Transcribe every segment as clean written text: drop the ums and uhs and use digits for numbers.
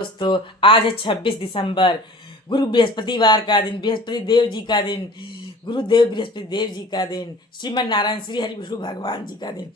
दोस्तों, आज है 26 दिसंबर, गुरु बृहस्पतिवार का दिन, बृहस्पति देव जी का दिन, गुरुदेव बृहस्पति देव जी का दिन, श्रीमन नारायण श्री हरि विष्णु भगवान जी का दिन।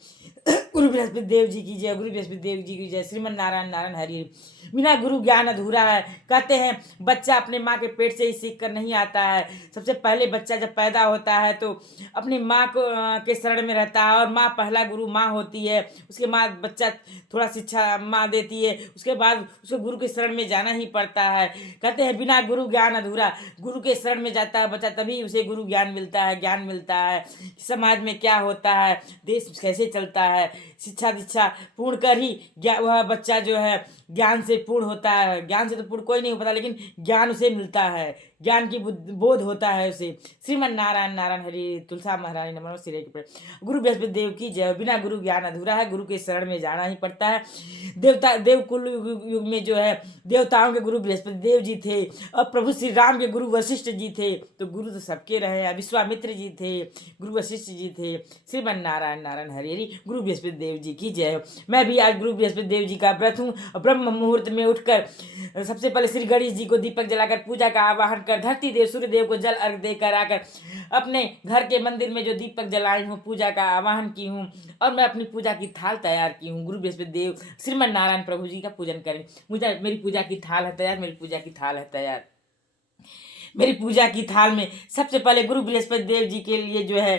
गुरु बृहस्पति देव जी की जय, गुरु बृहस्पति देव जी की जय। श्रीमन नारायण नारायण हरि। बिना गुरु ज्ञान अधूरा है। कहते हैं बच्चा अपने माँ के पेट से ही सीख कर नहीं आता है। सबसे पहले बच्चा जब पैदा होता है तो अपनी माँ को के शरण में रहता है, और माँ पहला गुरु माँ होती है। उसके बाद बच्चा थोड़ा शिक्षा माँ देती है, उसके बाद उसको गुरु के शरण में जाना ही पड़ता है। कहते हैं बिना गुरु ज्ञान अधूरा। गुरु के शरण में जाता है बच्चा, तभी उसे गुरु ज्ञान मिलता है, ज्ञान मिलता है समाज में क्या होता है, देश कैसे चलता है। शिक्षा दीक्षा पूर्ण कर ही वह बच्चा जो है ज्ञान से पूर्ण होता है। ज्ञान से तो पूर्ण कोई नहीं हो पाता, लेकिन ज्ञान उसे मिलता है, ज्ञान की बोध होता है उसे। श्रीमन नारायण नारायण हरि। तुलसा महारानी नमः श्री गुरु बृहस्पति देव की जय। बिना गुरु ज्ञान अधूरा है, गुरु के शरण में जाना ही पड़ता है। देवकुल युग में जो है देवताओं के गुरु बृहस्पति देव जी थे, और प्रभु श्री राम के गुरु वशिष्ठ जी थे। तो गुरु तो सबके रहे। विश्वामित्र जी थे, गुरु वशिष्ठ जी थे। श्रीमन नारायण नारायण हरि हरि। गुरु बृहस्पति देव जी की जय। मैं भी आज गुरु बृहस्पति देव जी का व्रत हूँ। ब्रह्म मुहूर्त में उठकर सबसे पहले श्री गणेश जी को दीपक जलाकर पूजा का आवाहन कर, धरती देव सूर्य देव को जल अर्घ देकर आकर अपने घर के मंदिर में जो दीपक जलाई हूँ, पूजा का आवाहन की हूँ, और मैं अपनी पूजा की थाल तैयार की हूँ। गुरु बृहस्पति देव श्रीमन नारायण प्रभु जी का पूजन करें। मुझे मेरी पूजा की थाल है तैयार, मेरी पूजा की थाल है तैयार। मेरी पूजा की थाल में सबसे पहले गुरु बृहस्पति देव जी के लिए जो है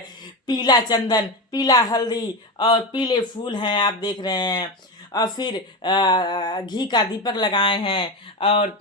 पीला चंदन, पीला हल्दी और पीले फूल हैं, आप देख रहे हैं। और फिर घी का दीपक लगाए हैं, और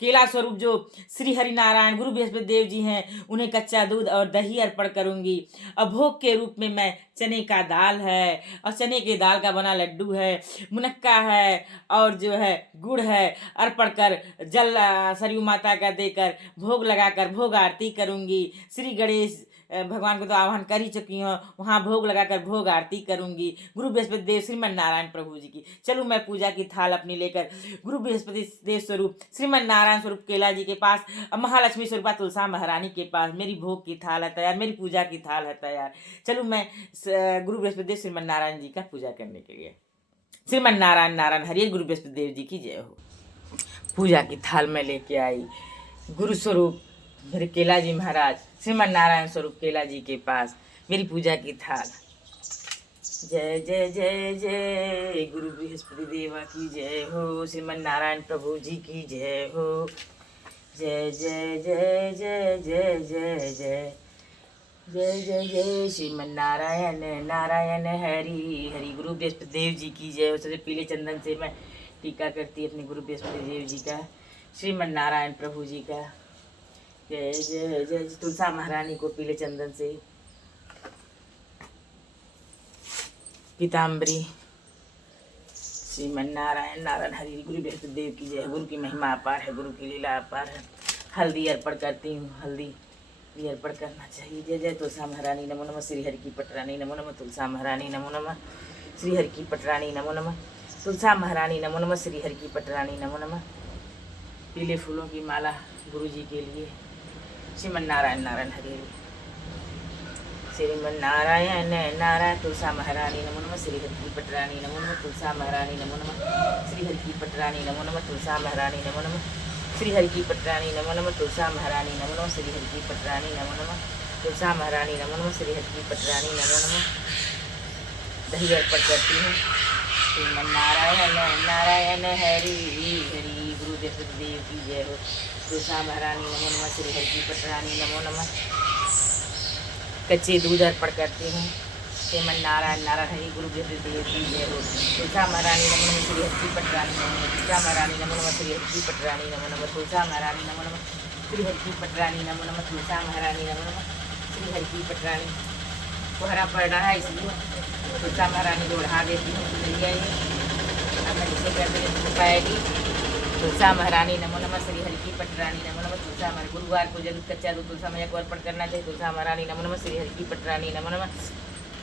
केला स्वरूप जो श्री हरि नारायण गुरु बृहस्पति देव जी हैं, उन्हें कच्चा दूध और दही अर्पण करूंगी। और भोग के रूप में मैं चने का दाल है, और चने के दाल का बना लड्डू है, मुनक्का है, और जो है गुड़ है, अर्पण कर जल सरयू माता का देकर भोग लगाकर भोग आरती करूंगी। श्री गणेश भगवान को तो आह्वान कर ही चुकी हूँ, वहाँ भोग लगाकर भोग आरती करूंगी। गुरु बृहस्पति देव श्रीमन नारायण प्रभु जी की। चलूँ मैं पूजा की थाल अपनी लेकर गुरु बृहस्पति देव स्वरूप श्रीमन नारायण स्वरूप केला जी के पास, और महालक्ष्मी स्वरूपा तुलसा महारानी के पास मेरी भोग की थाल है तैयार, मेरी पूजा की थाल है तैयार। चलूँ मैं गुरु बृहस्पति देव श्रीमन नारायण जी का पूजा करने के लिए। श्रीमन नारायण नारायण हरि। गुरु बृहस्पति देव जी की जय हो। पूजा की थाल में लेके आई गुरु स्वरूप मेरे केला जी महाराज, श्रीमन नारायण स्वरूप केला जी के पास मेरी पूजा की थाल। जय जय जय जय गुरु बृहस्पति देवा की जय हो। श्रीमन नारायण प्रभु जी की जय हो। जय जय जय जय जय जय जय जय जय जय श्रीमन नारायण नारायण हरि हरि। गुरु बृहस्पति देव जी की जय हो। सबसे पीले चंदन से मैं टीका करती अपने गुरु बृहस्पति देव जी का, श्रीमन नारायण प्रभु जी का। जय जय जय। तुलसा महारानी को पीले चंदन से पीताम्बरी। श्रीमन नारायण नारायण हरि। गुरु बृहस्पति देव की जय। गुरु की महिमा अपार है, गुरु की लीला अपार है। हल्दी अर्पण करती हूँ, हल्दी भी अर्पण करना चाहिए। जय जय तुलसा महारानी नमो नमः। श्री हरि की पटरानी नमो नमः। तुलसा महारानी नमो नमः। श्री हरि की पटरानी नमो नमः। तुलसा महारानी नमो नमः। श्री हरि की पटरानी नमो नमः। पीले फूलों की माला गुरु जी के लिए। श्रीमन नारायण नारायण हरि हरि। श्रीमन नारायण नारायण तुलसा महारानी नमो नमः। श्री हरि की पटरानी नमो नमः। तुलसा महारानी नमो नमः। श्री हरि की पटरानी नमो नमः। तुलसा महारानी नमो नमः। श्री हरि की पटरानी नमो नमः। तुलसा महारानी नमो नमः। श्री हरि की पटरानी नमो नमः। तुलसा महारानी नमो नमः। श्री हरि की पटरानी नमो नमः। दही अर्पण करती हूँ। श्रीमन नारायण नारायण हरि हरि। गुरु बृहस्पति देव की जय हो। तुलसा महारानी नमो नमः। श्री हरि की पटरानी नमो नमः। कच्चे दूध अर्पण करती हूँ। श्रीमन नारायण नारायण हरि। गुरु बृहस्पति देव की जय हो। तुलसा महारानी नमो नमः। श्री हरि की पटरानी नमो नमः। तुलसा महारानी नमो नमः। श्री हरि की पटरानी नमो नमः। तुलसा महारानी नमो नमः। श्री हरि की पटरानी नमो नमः। तुलसा महारानी नमो नमः। श्री हरि की पटरानी को हरा पड़ रहा है, इसलिए तुलसा महारानी को बढ़ा देती हूँ। अब मैं इसे कर दे पाएगी। तुलसा महारानी नमो नमः। श्री हरि की पटरानी नमो नमः। तुलसा महारानी गुरुवार को जरूर कच्चा दूध तुलसा मैया को अर्पण करना चाहिए। तुलसा महारानी नमो नमः। श्री हरि की पटरानी नमो नमः।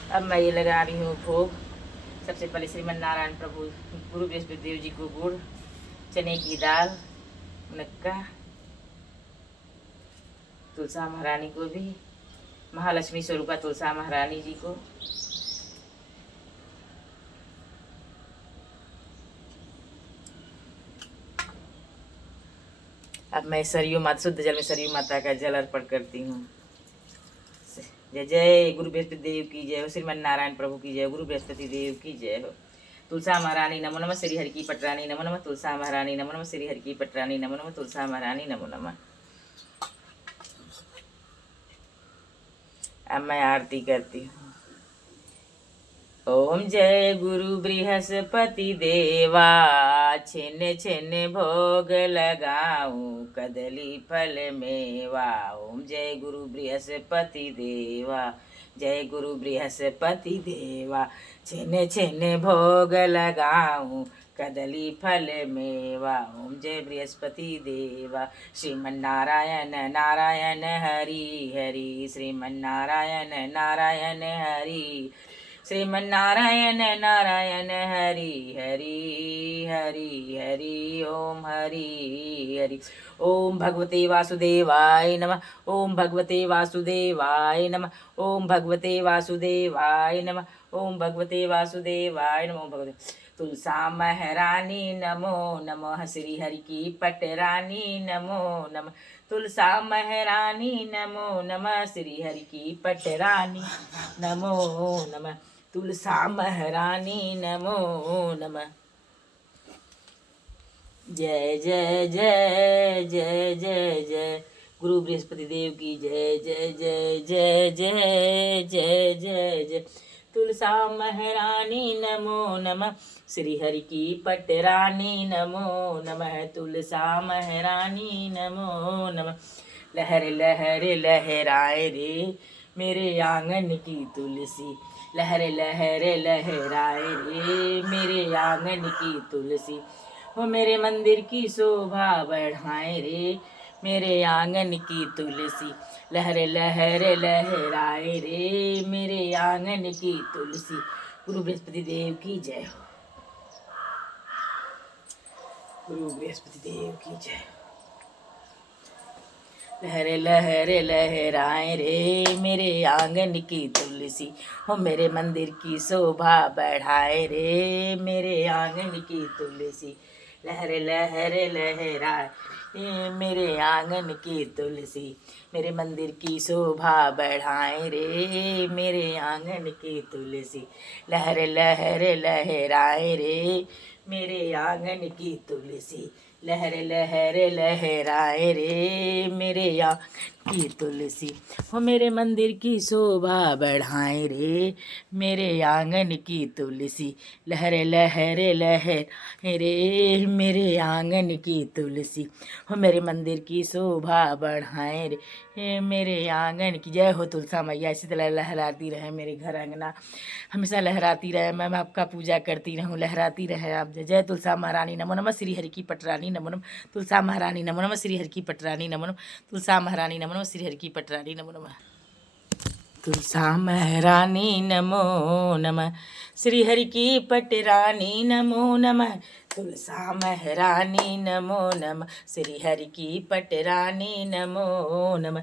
अब मैं ये लगा रही हूँ भोग। सबसे पहले श्रीमन नारायण प्रभु गुरु बृहस्पति देव जी को गुड़, चने की दाल, मुनक्का, तुलसा महारानी को भी, महालक्ष्मी स्वरूपा तुलसा महारानी जी को, अब मैं सरयू माता, शुद्ध जल में सरयू माता का जल अर्पण करती हूँ। जय जय गुरु बृहस्पति देव की जय हो, श्रीमन नारायण प्रभु की जय हो, गुरु बृहस्पति देव की जय हो। तुलसा महारानी नमो नमः, श्री हरि की पटरानी नमो नमः, तुलसा महारानी नमो नमः, श्री हरि की पटरानी नमो नमः, तुलसा महारानी नमो नमः। अब मैं आरती करती हूँ। ओम जय गुरु बृहस्पति देवा, छिन छिन भोग लगाऊं कदली फल मेवा। ओम जय गुरु बृहस्पति देवा, जय गुरु बृहस्पति देवा, छिन छिन भोग लगाऊं कदली फल मेवा। ओम जय बृहस्पति देवा, श्रीमन नारायण नारायण हरि हरि, श्रीमन नारायण नारायण हरि, श्रीमन नारायण नारायण हरि हरि हरि हरि ओम हरि हरि। ओम भगवते वासुदेवाय नमः, ओम भगवते वासुदेवाय नमः, ओम भगवते वासुदेवाय नमः, ओम भगवते वासुदेवाय नमः, ओम भगवते। तुलसा महारानी नमो नमः, श्री हरि की पटरानी नमो नमः, तुलसा महारानी नमो नमः, श्री हरि की पटरानी नमो नमः, तुलसा महारानी नमो नमः। जय जय जय जय जय जय गुरु बृहस्पति देव की जय जय जय जय जय जय जय जय। तुलसा महारानी नमो नमः, श्री हरि की पटरानी नमो नमः, तुलसा महारानी नमो नमः। लहर लहर लहराए रे मेरे आंगन की तुलसी, लहर लहर लहराए रे मेरे आंगन की तुलसी, वो मेरे मंदिर की शोभा बढ़ाए रे मेरे आंगन की तुलसी, लहर लहर लहराए रे मेरे आंगन की तुलसी। गुरु बृहस्पति देव की जय हो, गुरु बृहस्पति देव की जय। लहर लहर लहराए रे मेरे आंगन की तुलसी, हो मेरे मंदिर की शोभा बढ़ाए रे मेरे आंगन की तुलसी, लहर लहर लहराए रे मेरे आंगन की तुलसी, मेरे मंदिर की शोभा बढ़ाए रे मेरे आंगन की तुलसी, लहर लहर लहराए रे मेरे आंगन की तुलसी, लहर लहर लहराए रे मेरे आंगन की तुलसी, हो मेरे मंदिर की शोभा बढ़ाए रे मेरे आंगन की तुलसी, लहर लहर लहराए रे मेरे आंगन की तुलसी, हो मेरे मंदिर की शोभा बढ़ाए रे मेरे आंगन की। जय हो तुलसा मैया, इसी तरह लहराती रहे मेरे घर अंगना, हमेशा लहराती रहे, मैं आपका पूजा करती रहूँ, लहराती रहे आप। जय तुलसा महारानी नमो नमः, श्री हरि की पटरानी नमो नमः, तुलसा महारानी नमो नमः, श्री हरि की पटरानी नमो नमः, तुलसा महारानी नमो नमः, श्री हरि की पटरानी नमो नमः। तुलसा महारानी नमो नमः, श्री हरि की पटरानी नमो नमः, तुलसा महारानी नमो नमः, श्री हरि की पटरानी नमो नमः,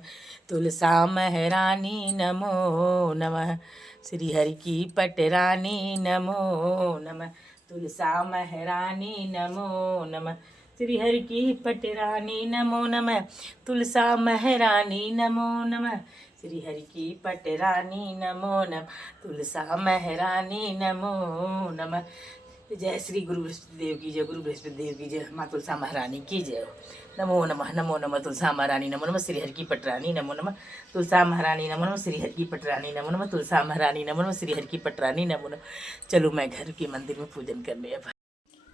तुलसा महारानी नमो नमः, श्री हरि की पटरानी नमो नमः, तुलसा महारानी नमो नमः, श्री हरि की पटरानी नमो नमः, तुलसा महारानी नमो नमः, श्री हरि की पटरानी नमो नमः, तुलसा महारानी नमो नमः। जय श्री गुरु बृहस्पति देव की जय, गुरु बृहस्पति देव की जय, माँ तुलसा महारानी की जय। नमो नमः तुलसा महारानी नमो नमः, श्री हरि की पटरानी नमो नमः, तुलसा महारानी नमो नमः, श्री हरि की पटरानी नमो नमः, तुलसा महारानी नमो नमः, श्री हरि की पटरानी नमो नमः। चलो मैं घर के मंदिर में पूजन करने अब।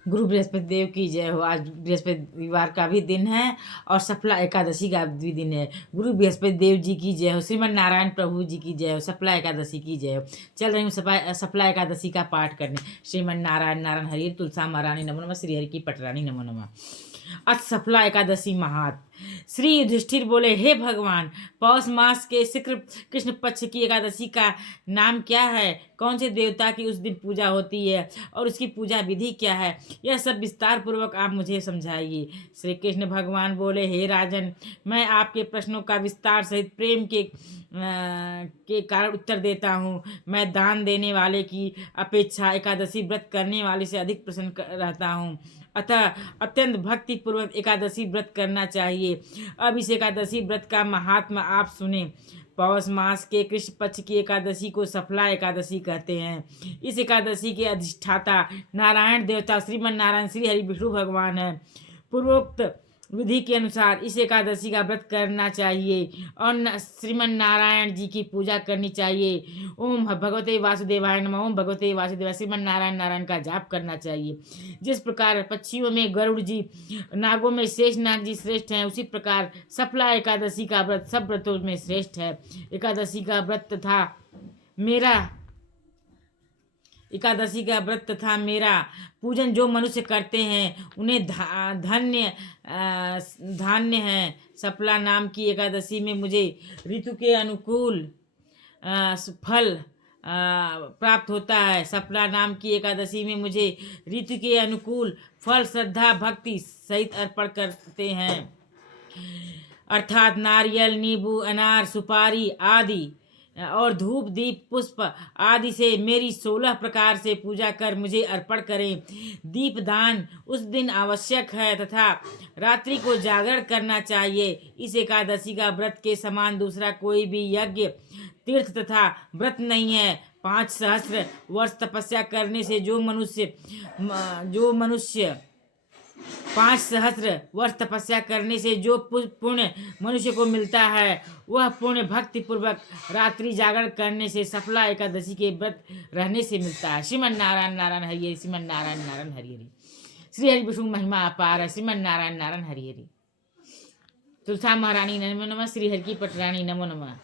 गुरु बृहस्पति देव की जय हो। आज बृहस्पतिवार का भी दिन है और सफला एकादशी का भी दिन है। गुरु बृहस्पति देव जी की जय हो, श्रीमन नारायण प्रभु जी की जय हो, सफला एकादशी की जय हो। चल रही हूँ सफला एकादशी का पाठ करने। श्रीमन नारायण नारायण हरि, तुलसा महारानी नमो नमः, श्री हरि की पटरानी नमो नमः। आज सफला एकादशी महात। श्री युधिष्ठिर बोले, हे भगवान, पौष मास के शुक्ल कृष्ण पक्ष की एकादशी का नाम क्या है? कौन से देवता की उस दिन पूजा होती है और उसकी पूजा विधि क्या है? यह सब विस्तार पूर्वक आप मुझे समझाइए। श्री कृष्ण भगवान बोले, हे राजन, मैं आपके प्रश्नों का विस्तार सहित प्रेम के कारण उत्तर देता हूँ। मैं दान देने वाले की अपेक्षा एकादशी व्रत करने वाले से अधिक प्रसन्न रहता हूँ। अतः अत्यंत भक्ति पूर्वक एकादशी व्रत करना चाहिए। अब इस एकादशी व्रत का महात्मा आप सुने। पौष मास के कृष्ण पक्ष की एकादशी को सफला एकादशी कहते हैं। इस एकादशी के अधिष्ठाता नारायण देवता श्रीमन नारायण श्री हरि विष्णु भगवान है। पूर्वोक्त विधि के अनुसार इस एकादशी का व्रत करना चाहिए और श्रीमन नारायण जी की पूजा करनी चाहिए। ओम भगवते वासुदेवाय नमः, ओम भगवते वासुदेवाय, श्रीमन नारायण नारायण का जाप करना चाहिए। जिस प्रकार पक्षियों में गरुड़ जी, नागों में शेष नाग जी श्रेष्ठ हैं, उसी प्रकार सफला एकादशी का व्रत सब व्रतों में श्रेष्ठ है। एकादशी का व्रत तथा मेरा पूजन जो मनुष्य करते हैं उन्हें धान्य है। सफला नाम की एकादशी में मुझे ऋतु के अनुकूल फल प्राप्त होता है। सफला नाम की एकादशी में मुझे ऋतु के अनुकूल फल श्रद्धा भक्ति सहित अर्पण करते हैं, अर्थात नारियल, नींबू, अनार, सुपारी आदि और धूप दीप पुष्प आदि से मेरी 16 प्रकार से पूजा कर मुझे अर्पण करें। दीप दान उस दिन आवश्यक है तथा रात्रि को जागरण करना चाहिए। इस एकादशी का व्रत के समान दूसरा कोई भी यज्ञ, तीर्थ तथा व्रत नहीं है। 5 सहस्र वर्ष तपस्या करने से जो मनुष्य 5 सहस्र वर्ष तपस्या करने से जो पुण्य मनुष्य को मिलता है, वह पुण्य भक्ति पूर्वक रात्रि जागरण करने से सफला एकादशी के व्रत रहने से मिलता है। श्रीमन नारायण नारायण हरि हरि, श्रीमन नारायण नारायण हरि हरि। श्री हरि विष्णु महिमा अपार है। श्रीमन नारायण नारायण हरि हरि। तुलसा महारानी नमो नमः, श्री हरि की पटरानी नमो नमः।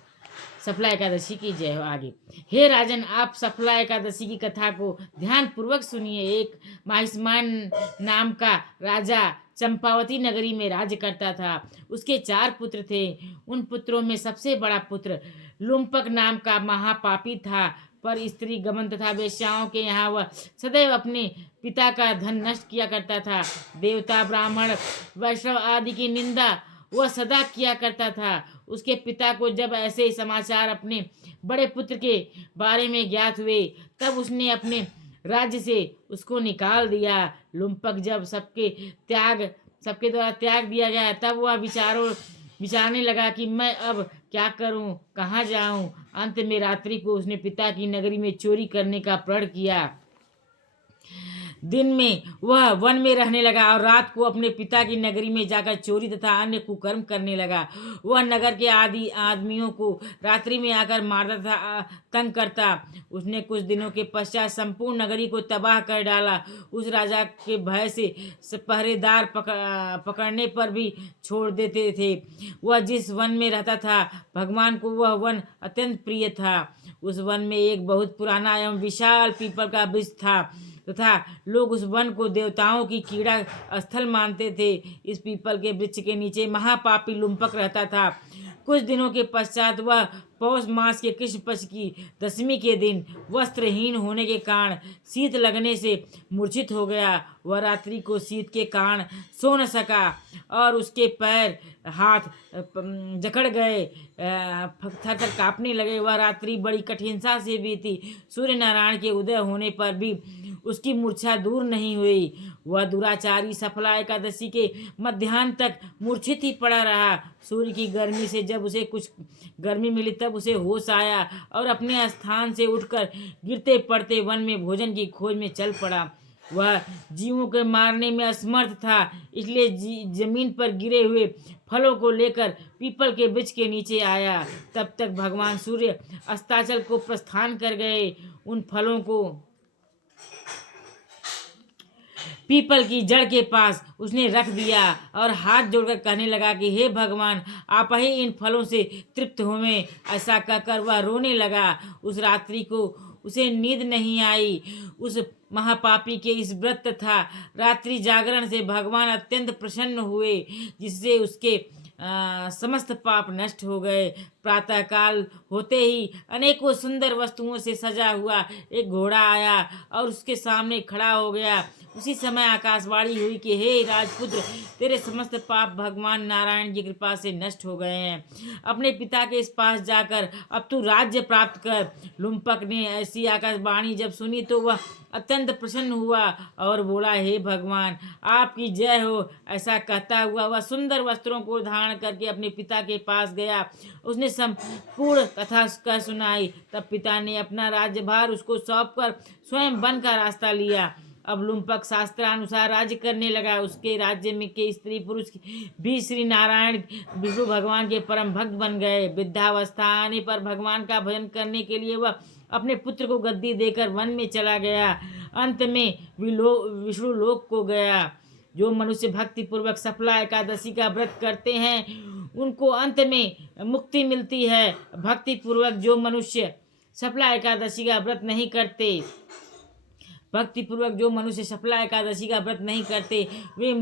सफला एकादशी की जय हो। आगे, हे राजन, आप सफला एकादशी की कथा को ध्यान पूर्वक सुनिए। एक माहिष्मान नाम का राजा चंपावती नगरी में राज्य करता था। उसके 4 पुत्र थे। उन पुत्रों में सबसे बड़ा पुत्र लुम्पक नाम का महापापी था, पर स्त्री गमन तथा वेश्याओं के यहाँ वह सदैव अपने पिता का धन नष्ट किया करता था। देवता, ब्राह्मण, वैष्णव आदि की निंदा वह सदा किया करता था। उसके पिता को जब ऐसे समाचार अपने बड़े पुत्र के बारे में ज्ञात हुए, तब उसने अपने राज्य से उसको निकाल दिया। लुम्पक जब सबके द्वारा त्याग दिया गया, तब वह विचारने लगा कि मैं अब क्या करूं, कहाँ जाऊं। अंत में रात्रि को उसने पिता की नगरी में चोरी करने का प्रण किया। दिन में वह वन में रहने लगा और रात को अपने पिता की नगरी में जाकर चोरी तथा अन्य कुकर्म करने लगा। वह नगर के आदमियों को रात्रि में आकर मारता था, तंग करता। उसने कुछ दिनों के पश्चात संपूर्ण नगरी को तबाह कर डाला। उस राजा के भय से पहरेदार पकड़ने पर भी छोड़ देते थे। वह जिस वन में रहता था, भगवान को वह वन अत्यंत प्रिय था। उस वन में एक बहुत पुराना एवं विशाल पीपल का वृक्ष था तथा लोग उस वन को देवताओं की क्रीड़ा स्थल मानते थे। इस पीपल के वृक्ष के नीचे महापापी लुम्पक रहता था। कुछ दिनों के पश्चात वह पौष मास के कृष्ण पक्ष की 10वीं के दिन वस्त्रहीन होने के कारण शीत लगने से मूर्छित हो गया। वह रात्रि को शीत के कारण सो न सका और उसके पैर हाथ जकड़ गए, थर थर कांपने लगे। वह रात्रि बड़ी कठिनता से बीती। सूर्य नारायण के उदय होने पर भी उसकी मूर्छा दूर नहीं हुई। वह दुराचारी सफला एकादशी के मध्याह्न तक मूर्छित ही पड़ा रहा। सूर्य की गर्मी से जब उसे कुछ गर्मी मिली, तब उसे होश आया और अपने स्थान से उठकर गिरते पड़ते वन में भोजन की खोज में चल पड़ा। वह जीवों के मारने में असमर्थ था, इसलिए जमीन पर गिरे हुए फलों को लेकर पीपल के वृक्ष के नीचे आया। तब तक भगवान सूर्य अस्ताचल को प्रस्थान कर गए। उन फलों को पीपल की जड़ के पास उसने रख दिया और हाथ जोड़कर कहने लगा कि हे भगवान, आप ही इन फलों से तृप्त होवें। ऐसा कहकर वह रोने लगा। उस रात्रि को उसे नींद नहीं आई। उस महापापी के इस व्रत तथा रात्रि जागरण से भगवान अत्यंत प्रसन्न हुए, जिससे उसके समस्त पाप नष्ट हो गए। प्रातःकाल होते ही अनेकों सुंदर वस्तुओं से सजा हुआ एक घोड़ा आया और उसके सामने खड़ा हो गया। उसी समय आकाशवाणी हुई कि हे राजपुत्र, तेरे समस्त पाप भगवान नारायण की कृपा से नष्ट हो गए हैं। अपने पिता के इस पास जाकर अब तू राज्य प्राप्त कर। लुम्पक ने ऐसी आकाशवाणी जब सुनी तो वह अत्यंत प्रसन्न हुआ और बोला, हे भगवान आपकी जय हो। ऐसा कहता हुआ वह सुंदर वस्त्रों को धारण करके अपने पिता के पास गया। उसने संपूर्ण कथा कह सुनाई। तब पिता ने अपना राज्यभार उसको सौंपकर स्वयं वन का रास्ता लिया। अब लुम्पक शास्त्रानुसार राज्य करने लगा। उसके राज्य में के स्त्री पुरुष भी श्री नारायण विष्णु भगवान के परम भक्त बन गए। वृद्धावस्था आने पर भगवान का भजन करने के लिए वह अपने पुत्र को गद्दी देकर वन में चला गया। अंत में विष्णु लोक को गया। जो मनुष्य भक्ति पूर्वक सफला एकादशी का व्रत करते हैं उनको अंत में मुक्ति मिलती है। भक्ति पूर्वक जो मनुष्य सफला एकादशी का व्रत नहीं करते सफला एकादशी का व्रत नहीं करते वे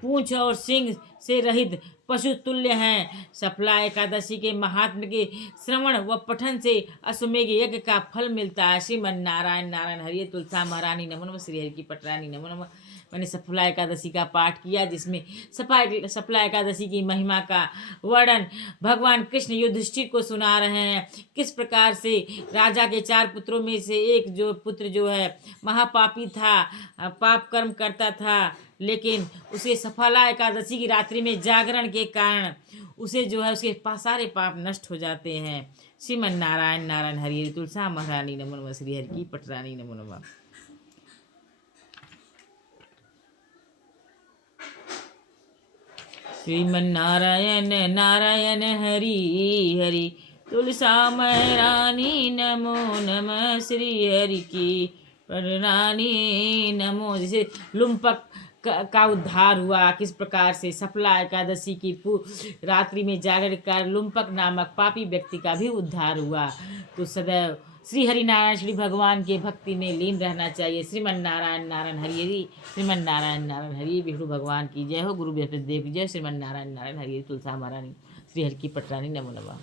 पूंछ और सिंह से रहित पशु तुल्य हैं। सफला एकादशी के महात्म्य के श्रवण व पठन से अश्वमेघ यज्ञ का फल मिलता है। श्रीमन नारायण नारायण हरिये तुलसा महारानी नमो नमः, श्री हरि की पटरानी नमो नमः। मैंने सफला एकादशी का पाठ किया जिसमें सफला एकादशी की महिमा का वर्णन भगवान कृष्ण युधिष्ठिर को सुना रहे हैं। किस प्रकार से राजा के 4 पुत्रों में से एक जो पुत्र जो है महापापी था, पाप कर्म करता था, लेकिन उसे सफला एकादशी की रात्रि में जागरण के कारण उसे जो है उसके सारे पाप नष्ट हो जाते हैं। श्रीमन नारायण नारायण हरि तुलसा महारानी नमो नमः, श्री हरि की पटरानी नमो नमः। श्रीमन नारायण नारायण हरि हरि तुलसा महारानी नमो नमः, श्री हरि की पटरानी नमो। जैसे लुम्पक का उद्धार हुआ, किस प्रकार से सफला एकादशी की रात्रि में जागरण कर लुम्पक नामक पापी व्यक्ति का भी उद्धार हुआ। तो सदैव श्री हरि नारायण श्री भगवान के भक्ति में लीन रहना चाहिए। श्रीमन नारायण नारायण हरि हरि, श्रीमन नारायण नारायण हरि। विष्णु भगवान की जय हो, गुरु बृहस्पति देव की जय। श्रीमन नारायण नारायण हरि तुलसा महारानी, श्री हरि की पटरानी नमो नमः।